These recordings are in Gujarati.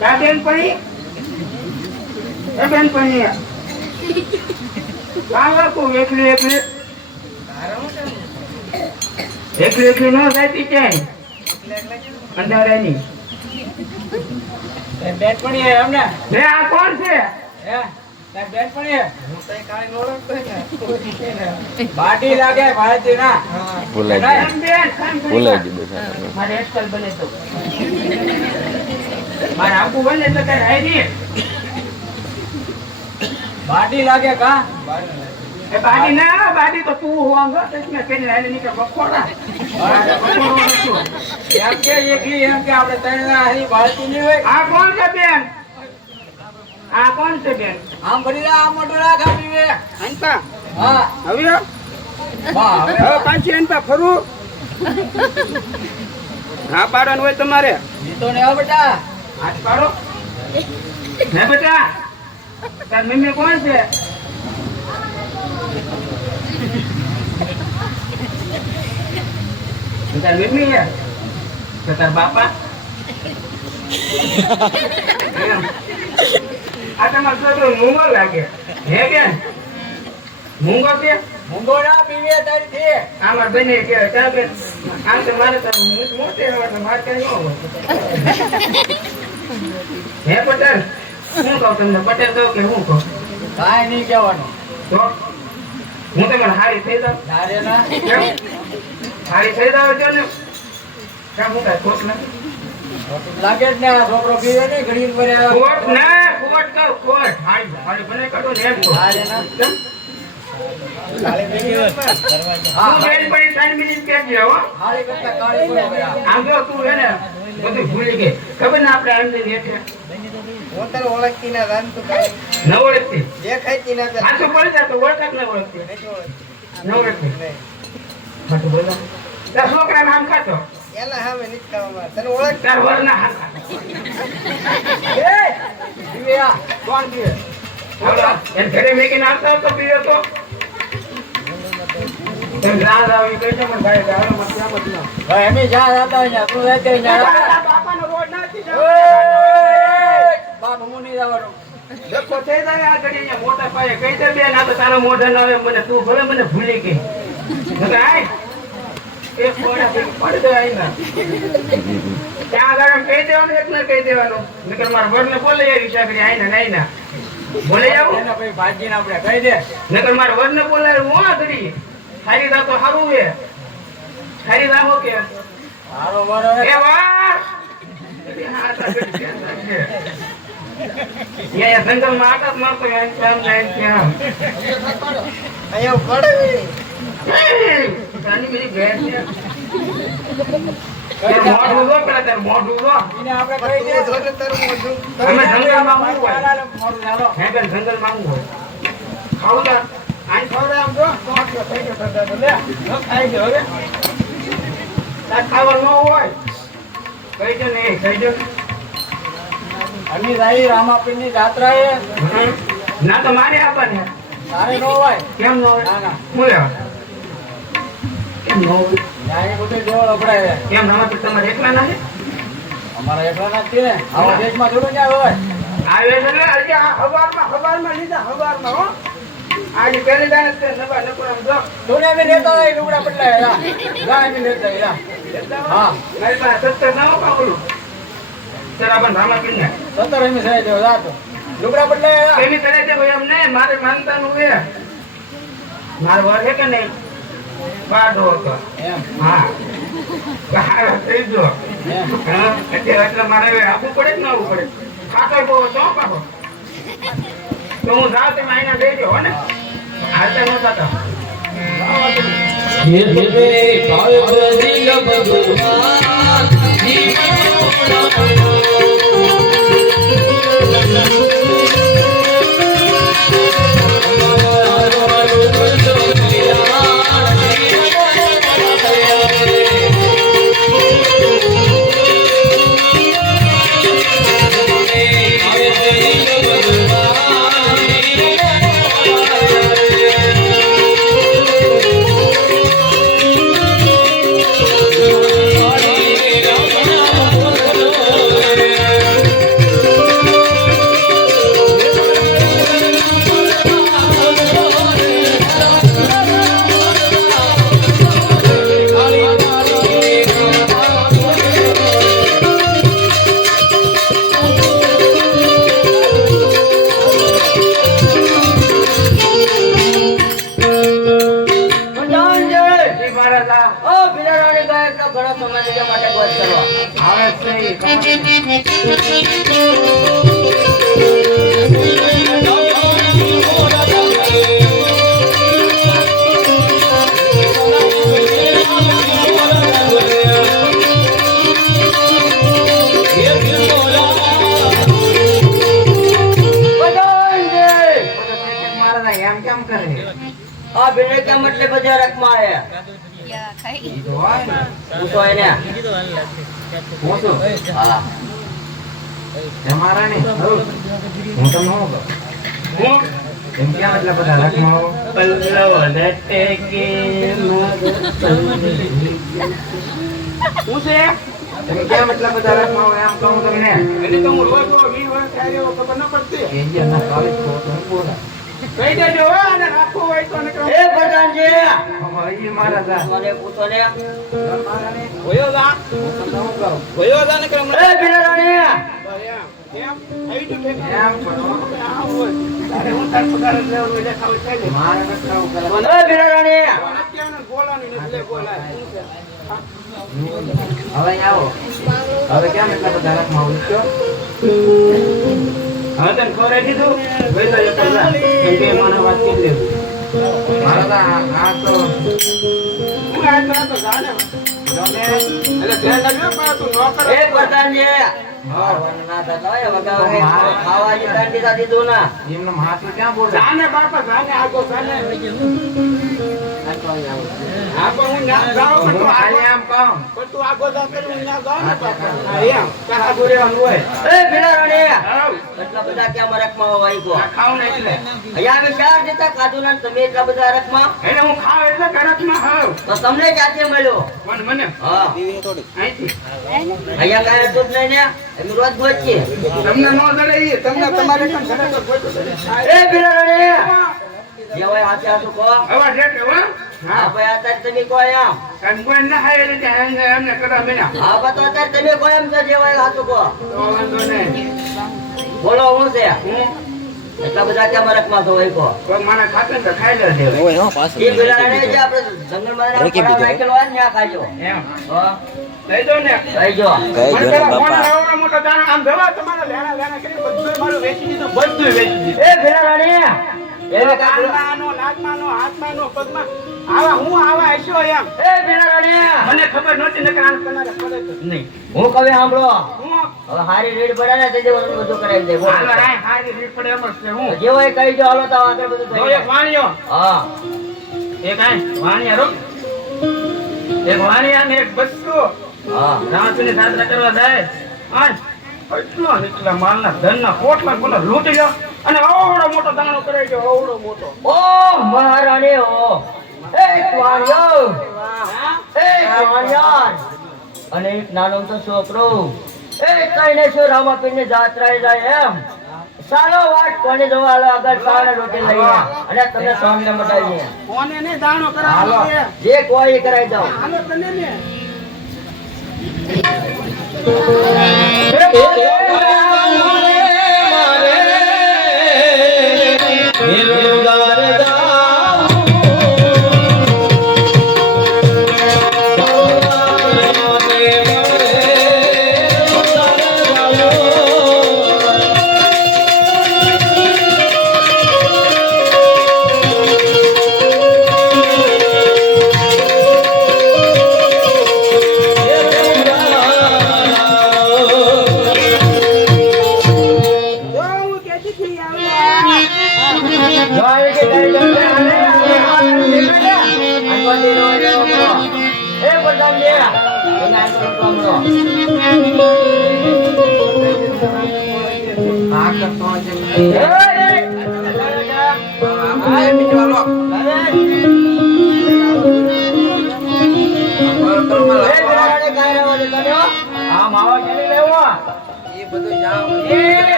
કા બેન પડી એ બેન પડી કા વાકુ એકલી એકલી એકલી એકલી નો જાતી ક્યાંય અંધારાની બેન પડી હે અમને લે આ કોણ છે હે બેન પડી હે હું તો કાઈ ઓળખતો ને બાટી લાગે ભાઈ ના ભૂલાઈ ગયું મારે એકલ બને તો મારે આખું બને તો કઈ હાઈ બાટી લાગે કા એ બાડી ના બાડી તો તું હોંગો તેમે પેને હાલે નીકળ બકોડા એમ કે એકલી એમ કે આપણે ત્રણ હરી બાટી ની હોય આ કોણ છે બેન આ કોણ છે બેન આમ ભરી જા આમ મોટો રાખ આપી વે અંતા હા હવે વાહ હવે પાછી અંતા ફરું હા પાડવાનું હોય તમારે જીતો ને આવ બેટા હાથ પાડો હે બેટા તાર મમ્મી કોણ છે તાર મમ્મી હે તો તાર બાપા આ તમારો છોકરો મૂંગો લાગે હે બેન મૂંગો છે મુંગો ના પીવે તારી થી આમાં બને કે ચા બેન આમ તો મારે તો મોટે હોય મારે કઈ ન હોય હે પટેલ શું કહું તમને પટેલ કહું કે હું કહું કાઈ નહીં કહેવાનું તો હું તમને હારી થઈ જાઉં તારે ના કેમ હારી થઈ જાવ છો ને કામ હું કાંઈ ખોટ નથી લાગે જ ને આ છોકરો પીવે નહીં ઘડી પર ખોટ ના ખોટ કહું ખોટ હારી હારી બને કાઢો ને એમ કહું તારે ના કેમ હા તું બેન પડી 3 મિનિટ કેમ ગયા હો હારી કરતા કાળી પડે ગયા આમ જો તું હે ને બધું ભૂલી ગઈ ખબર ને આપણે આમ જઈને એટલે હું તને ઓળખતી ના જાણ તું કાંઈ ન ઓળખતી દેખાયતી ના પેલા. હાથું પડી જાય તો ઓળખાત ન ઓળખતી નથી ઓળખતી. ન ઓળખતી નહીં. હાથું બોલો તાર છોકરા નામ ખાતો એના સામે નથી ખાવામાં. તને ઓળખ તાર વરના હાથ ખાતો એ પીવે આ કોણ પીવે આવડા એને ઘરે મેકીને આવતા હતો પીયો તો એમ રાત આવી કહી દે મને ભાઈ ગાળો મત આમ જ ના ભાઈ એમે જા જાતા અહીંયા તું રહેતે અહીંયા બાપાનો રોડ નથી બાપ હું નહીં જવાનું દેખો થઈ જાય આ ઘડી અહીંયા મોટા પાયે કહી દે બેન આ તો તારો મોઢા ના આવે મને તું ભલે મને ભૂલી ગઈ નકર આય એક પોણા પડી દે આઈ ના ત્યાં આગળ કહી દેવાનું એક ને કહી દેવાનું નકર મારા વરને બોલે આવી સાગરી આઈ ના નહીં ના બોલે આવું એના પછી ભાજીને આપણે કહી દે નકર મારા વરને બોલાય હું આ કરી ખારી દા તો સારું છે ખારી દા હો કે હારો મારો એ વાહ યા જંગલ માં આટા મારતો આમ જાય ત્યાં અહીંયા પડે તાની મેરી ભેંસ છે તાર મોઢું જો પેલા તાર મોઢું જો એને આપણે કહી દે જોને તારું મોઢું. અમે જંગલમાં માંગવું હોય મોરું ચાલો હે બેન જંગલ માંગવું હોય ખાવું તા આઈ ખવડાવ આમ જો તો થઈ ગયો સરદાર લે ખાઈ ગયો હવે તાર ખાવાનું ન હોય કહી દે ને કહી દે અમી રાઈ રામાપીરની જાત્રા એ ના તો મારે આપવાની તારે નો હોય કેમ ન હોય ના ના બોલ્યો કેમ ન હોય ત્યાં એ બધું જોડ અપડાય કેમ નામાં તમારે એકલા ના છે અમારા એટલા ના જ છે ને આવા દેશમાં થોડું ક્યાં હોય આવે એટલે આજે આ હવારમાં લીધા હવારમાં હો આજે પહેલી દાને તે નવા નકરામ જો તું ને લેતો હોય લુગડા બદલાય જા એમ લેતા જા હા મારી પાસે 70 ના હોપા બોલું જરા પણ રામા કિન્ને 17 એમ સાહેબ દેવો જા તો લુગડા બદલાય કેમી કરે છે ભાઈ અમને મારે માનતાનું હે મારો વર છે કે નહીં બાડો હતો એમ હા બહાર થઈ ગયો એમ હા અત્યારે એટલે મારે આપવું પડે કે ના આપવું પડે ખાતો બહુ તો પાછો તો હું જાઉં તમે આઈને દઈ દો હો ને હાલતા નહોતા તો ये तुझे पाल बदिल भगवान આવે છે ઈ ખબર મારા એમ કેમ કરે આ બેને કેમ એટલે બજારકમાં આયા ઈ તો હોય ને પૂછો એને હું તો હા તમારા ને હું તમને હું એમ કેમ એટલે બધા રખમાઓ પલ્લવ લટકે કે હું છે એમ કેમ એટલે બધા રખમાઓ એમ કહું તમને એટલે તો હું રોજ 20 વર્ષ થાય એવો ખબર ન પડતી એ જે ના કાલે તો હું બોલા કઈ દેજો હો અને રાખો હોય તો નકર એ પ્રધાનજી ઈ મારા જા મને પૂછો ને મારા ને હોયો જા હું તમને હું કહું હોયો જા ને કે એ બિલારાણી એમ પણ આ હોય અરે હું તાર પગાર લેવો એટલે ખાવ ચાલે મારે ન ખાવ કરે એ બિલારાણી બોલાની નથી બોલાય હવે આવો હવે કેમ એટલા બધા રખમાં આવું છો હવે તને ખબર દીધું વેલા એક પેલા કેમ કે મને વાત કરી દે મારા આ તો હું આ તો જાણે એટલે ધ્યાન રાખજો પણ તું ન કરે એ પ્રધાનજી હા વરના દાદા વગાવે ખાવાની તાંડી સા દીધું ના એમનો હાથ ક્યાં બોલે જાને બાપા જાને આગો જાને આપો હું ના જાઉં પણ તું આલે આમ કહું પણ તું આગો જા કે હું ના જાઉં ને બાપા હા એમ તાર આગો રહેવાનું હોય એ બિલારાણી આવ એટલા બધા કેમ રકમાં હોય ગો ખાવ ને એટલે અહીંયા અમે ચાર જતા ખાધું ને તમે એટલા બધા રકમાં એને હું ખાવ એટલે કડકમાં હાવ તો તમને ક્યાંથી મળ્યો પણ મને હા અહીંથી અહીંયા કાંઈ હતું જ નહીં ને અમે રોજ પહોંચીએ તમને નો જડે ઈ તમને તમારે કામ ઘરે તો કોઈ એ બિલારાણી જે હોય હાથે હાથું કહો અવાજ એટલે હો હા ભાઈ અત્યારે તમે કહો એમ અને કોઈ ના હાય એટલે એમને કદા મેના હા પણ તો અત્યારે તમે કહો એમ તો જે હોય હાથું કહો તો વાંધો નહીં બોલો હું છે હું એટલા બધા કેમ રકમાં તો હોય કહો કોઈ માણા ખાતે ને તો ખાઈ લે દેવ એ બિલારાણી જે આપણે જંગલમાં પડાવ નાખેલો હોય ને ત્યાં ખાજો એમ હા લઈ દો ને લઈ જો મને પેલા મોટા આવડો મોટો દાણો આમ જવા તમારા લેણા લેણા કરી બધું મારું વેચી દીધું બધું વેચી દીધું એ બિલારાણી એનો કાનમાં લાતમાં હાથમાં પગમાં આવા હસ્યો એમ એ બિલારાણી મને ખબર નહોતી નકર આને તમારે પડે તો નહીં હું કવે સાંભળો હું હવે હારી રેડ પડે ને તે બધું કરાવી દે બોલો. હાલો રાય હારી રીત પડે એમ જ છે હું જે હોય કહી દો હાલો તો આગળ બધું થઈ જો એક જાય. વાણિયો હા એક આ વાણિયા રો એક વાણિયા ને એક બચ્ચો હા રામચંદ્ર સાધના કરવા જાય આજ એટલો નીકળા માલના ધનના પોટલા બોલા લૂંટી ગયો અને આવડો મોટો દાણો કરાઈ ગયો આવડો મોટો ઓ મહારાણી ઓ એ વાણિયો એ વાણિયાન અને એક નાનો તો છોકરો એ કઈને શું રામાપીરની જાત્રાએ જાય એમ સાલો વાટ કોને જવા હાલો આગળ સાવને રોટી લઈને અને તમને સામને મટાવીએ કોને ને દાણો હાલો કરાવો છે જે કોઈ એ કરાવી દો હાલો તને ને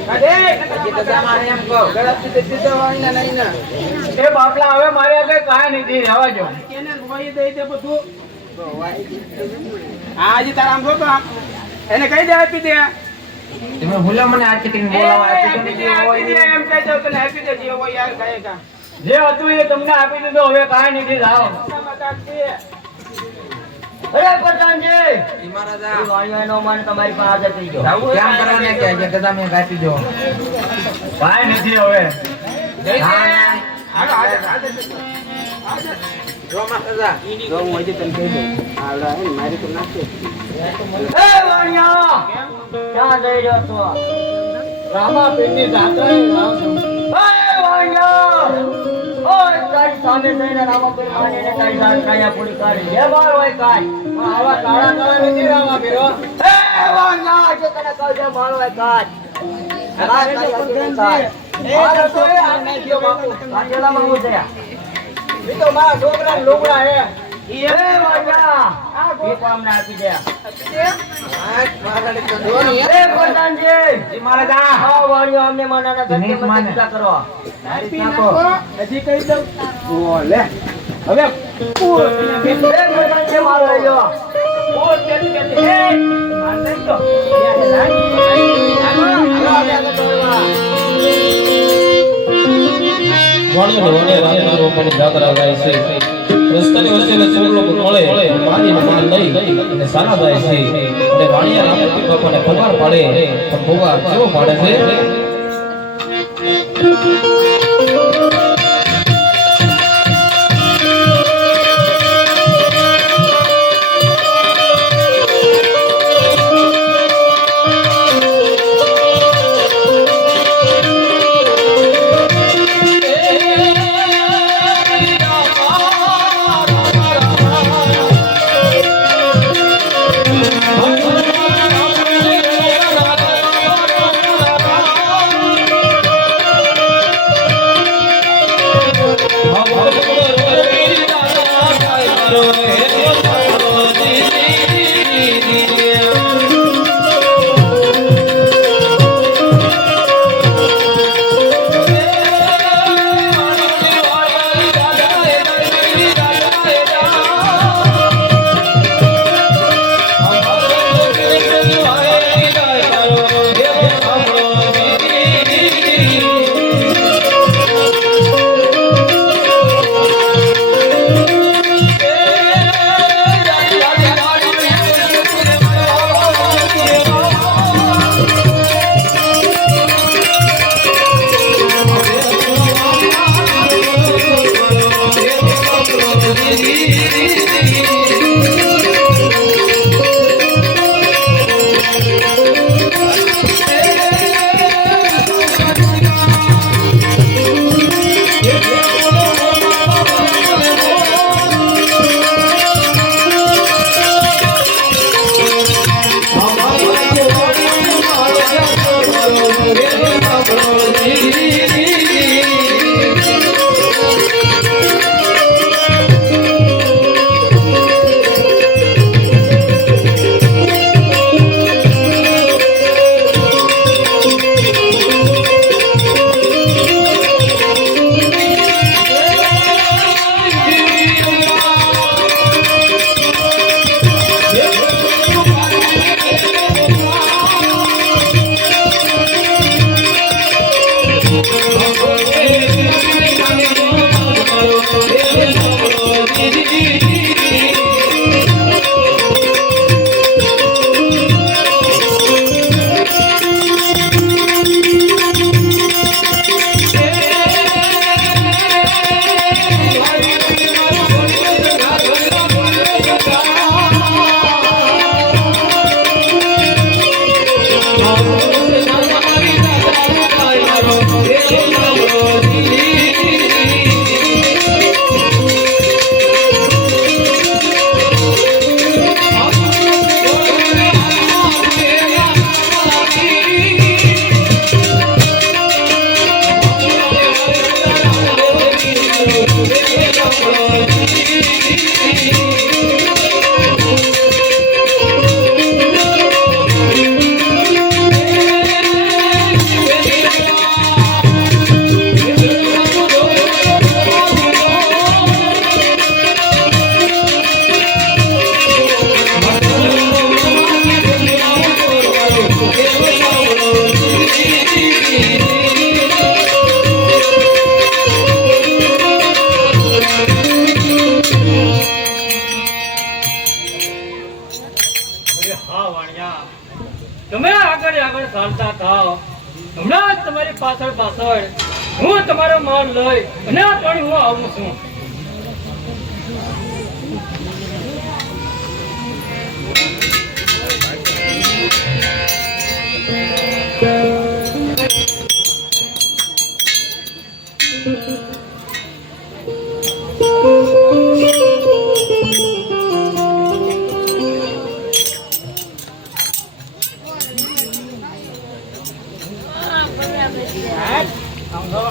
હજી તો તમારે એમ કહો ગળાથી તો સીધો વાળીને નહીં ના. એ બાપલા હવે મારે આગળ કાંઈ નથી રહેવા જો એને વહી દઈ દે બધું હા હજી તારા આમ જોતો આમ એને કહી દે આપી દે તમે ભૂલો મને આ ચીકીને બોલાવા આપી દે એમ કહી દો તને આપી દે જે હોય યાર કહે કા જે હતું એ તમને આપી દીધું હવે કાંઈ નથી લાવો અરે પ્રધાનજી મહારાજા એ વાણિયાનો માન તમારી પાસે હાજર થઈ ગયો કેમ કરવાને કે આજે કદા મેં કાપી દો કાંઈ નથી હવે હા ના. હાલો હાજર હાજર જો મહારાજા. જો હું હજી તને કહી દઉં આવડા હે ને મારી તો નાખે એ વાણિયા ક્યાં જઈ રહ્યો છો રામાપીરની જાત્રા એ વાણિયા ઓય તારી સામે જઈને રામાપીર માનીને તારી જાત કાયા પૂરી કરી જે બાર હોય કાઈ આવા કાળા કાળા નથી રામાપીરો એ વાણિયા જે તને કહું છે મારો હોય કાજ કાચેલા માંગુ છે એ તો મારા છોકરાને લુગડા હે એ વાણિયા એ પણ અમને આપી દે મહારાણી તો ધોની હે. એ પ્રધાનજી જી મહારાજા આ વાણિયો અમને માનાના ધક્કે નહીં માને. મત કરો આપી નાખો હજી કહી દઉં બોલે હવે એ પ્રધાનજી મારો રહ્યો બોલ કેતી કેતી એ માર દઈ દો યાર હાલો આપણે આગળ દોડવા વાણીઓને રાતના રોપણની જાત્રા થાય છે. રસ્તાની વચ્ચે ચોરલો મળે મારીને માલ લઈ અને સારા જાય છે. અને વાણિયા રામપતિ બાપાને પગાર પાડે પણ પગાર કેવો પાડે છે? આગળ ચાલતા થાવ. હમણાં જ તમારી પાછળ હું તમારો માલ લઈ અને પણ હું આવું છું.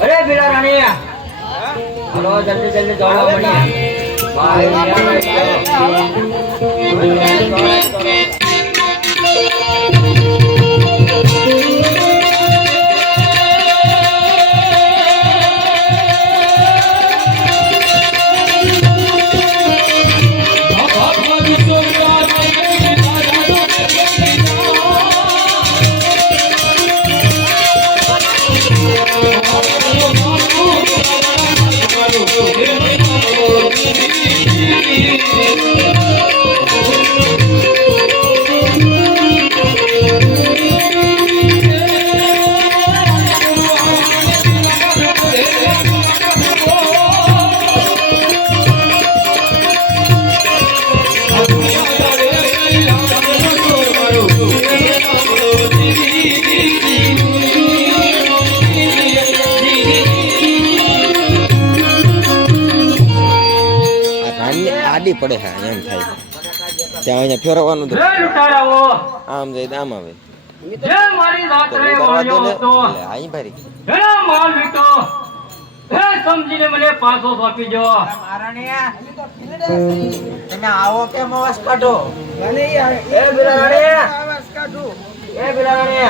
અરે ભીલા રાણી, હાલો જલ્દી જલ્દી દોડો આડી પડે હા એમ થાય ત્યાં અહીંયા ફેરવવાનું તો લૂંટારાઓ, આમ જાય આમ આવે જે મારી રાત્રે વાળ્યો હતો એટલે અહીં ભારી ઘણો માલ વીટો એ સમજીને મને પાછો સોંપી દો. તમે આવો કેમ અવાજ કાઢો? એ ભીલા રાણી, આવાજ કાઢું. એ ભીલા રાણી,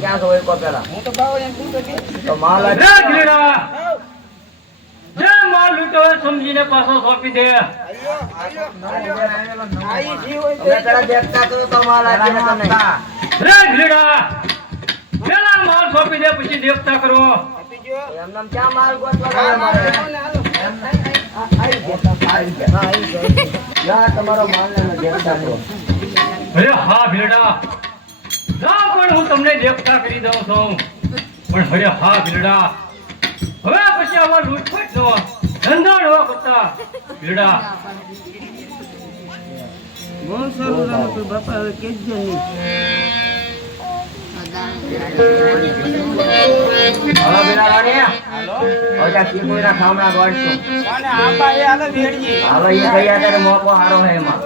ક્યાં છો એક પેલા હું તો બાવો એમ પૂછતો કે તો માલ રે ભીડા, જે માલ વીટો એ સમજીને પાછો સોંપી દે. આઈ જીવ હોય તમે પેલા દેખતા કરો તો માલ આપીને તમે રે ભીડા, પેલા માલ સોંપી દે પછી દેખતા કરો. આપી જો. એમ નામ ક્યાં માલ ગોતવા ગયો મારે? ના તમારો માલ ને દેખતા કરો. અરે હા ભીલડા, ના પણ હું તમને દેખતા કરી દઉં છું, પણ અરે હા ભીલડા, હવે પછી આવા લૂંટફાટ નો ધંધો ન કરતા ભીલડા. બહુ સારું રામ તું બાપા હવે કેજે નહીં. હાલો ભીલા રાણી, હવે ત્યાં ચીકુના ખામણા ગોળશું. અને આંબા એ હાલે વેડજી. હાલો એ ગયા ત્યારે મોકો હારો હે એમાં.